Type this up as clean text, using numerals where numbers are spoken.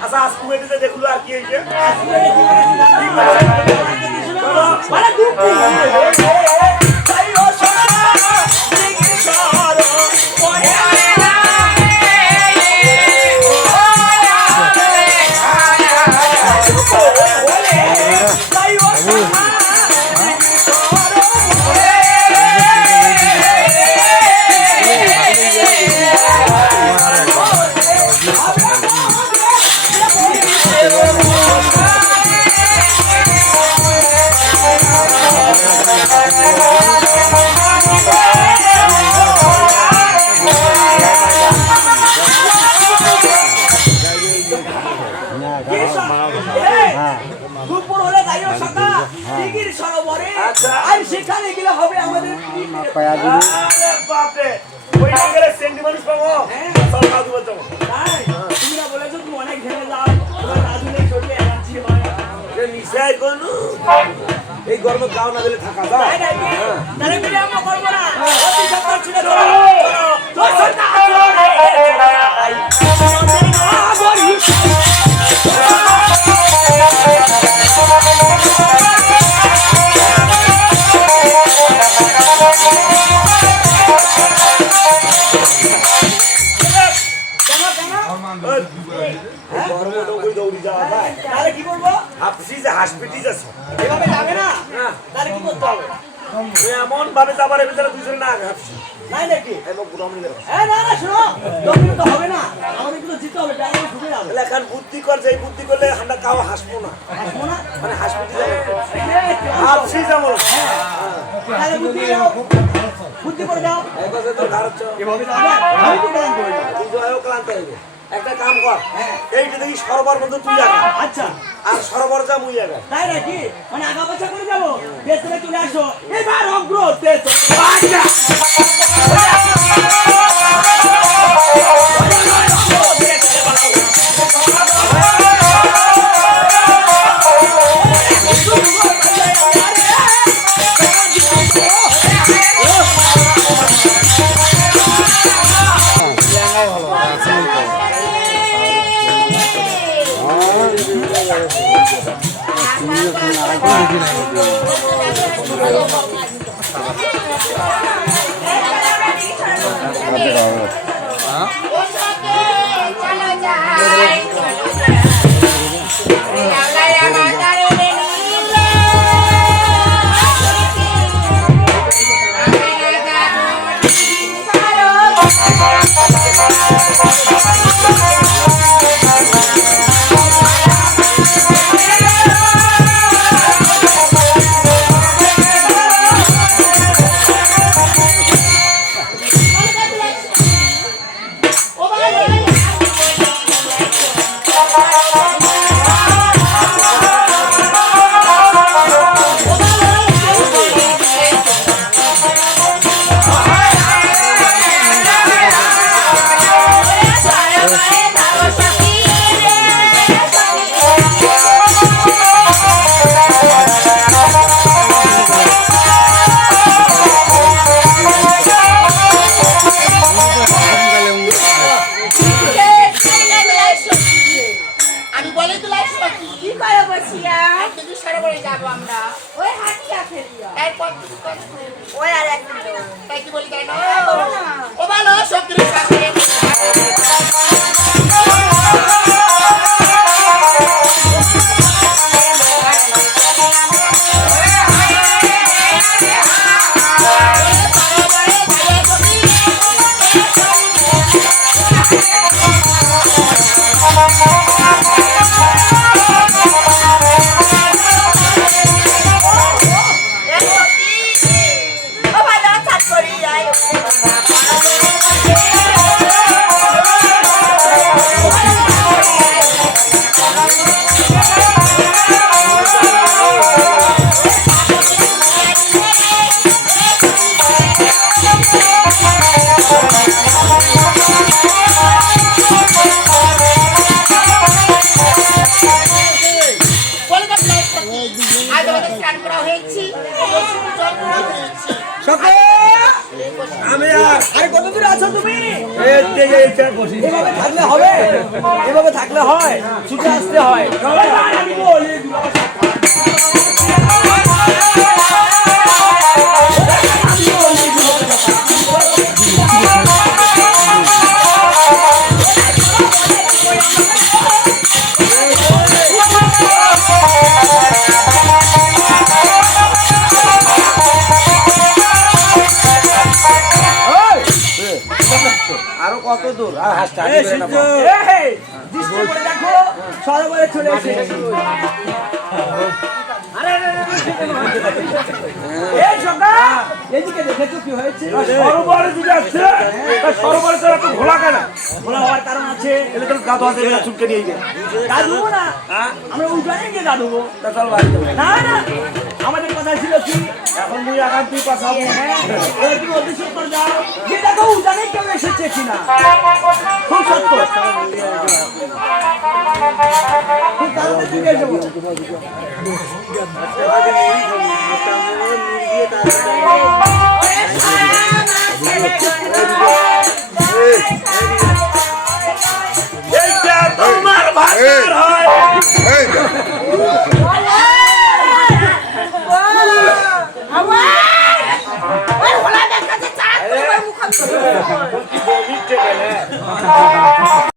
আচ্ছা আজকে দেখলো আর কি হয়েছে সেখানে গেলে হবে আমাদের তুমি না বলেছো তুমি অনেক ঘেমে যাও এই গরমে গাও না দিলে থাকা যায় কি করবো হাসপিটিজ আছে এভাবে যাবে না তাহলে কি করতে হবে এমন ভাবে যাবার ভিতরে দুজনে না হাসছি নাই নাকি না শোনো তো হবে না আমাদের কিন্তু জিততে হবে এখন বুদ্ধি কর যে বুদ্ধি করলে আমরা কাউ হাসবো না মানে হাসপিটিজ হাসছি যেমন তাহলে বুদ্ধি করে দাও ক্লান্ত হইবে একটা কাম কর এইটা দেখি সরোবর মধ্যে তুই যাবি আচ্ছা আর সরোবর যা মুই যাবে তাই নাকি মানে আগা পাছা করে যাবো দেশ থেকে চলে আসো এবার অগ্রহ দেশ থাকলে হবে, এভাবে থাকলে হয়, ছুটে আসতে হয়। আরো কত দূর? আর হাসটা দেখো সরোবরে চলে এসে এদিকে দেখেছো কি হয়েছে? সরোবরে যদি আসছে সরোবরে তো এত ঘোলা কেন? ঘোলা হওয়ার কারণ আছে। এলে তো গাধু আছে, এরা চুপকে নিয়ে গিয়ে গাধু না, আমরা উঠানে গিয়ে গাধু না না। আমাদের কথা ছিল কি এখন তুই আগাম তুই কথা তুমি অতি সত্তর যাও যে দেখো উঠানে কেউ এসেছে কিনা। খুব সত্য, খুব তাড়াতাড়ি চলে যাবো। তোমার ভাষার হয়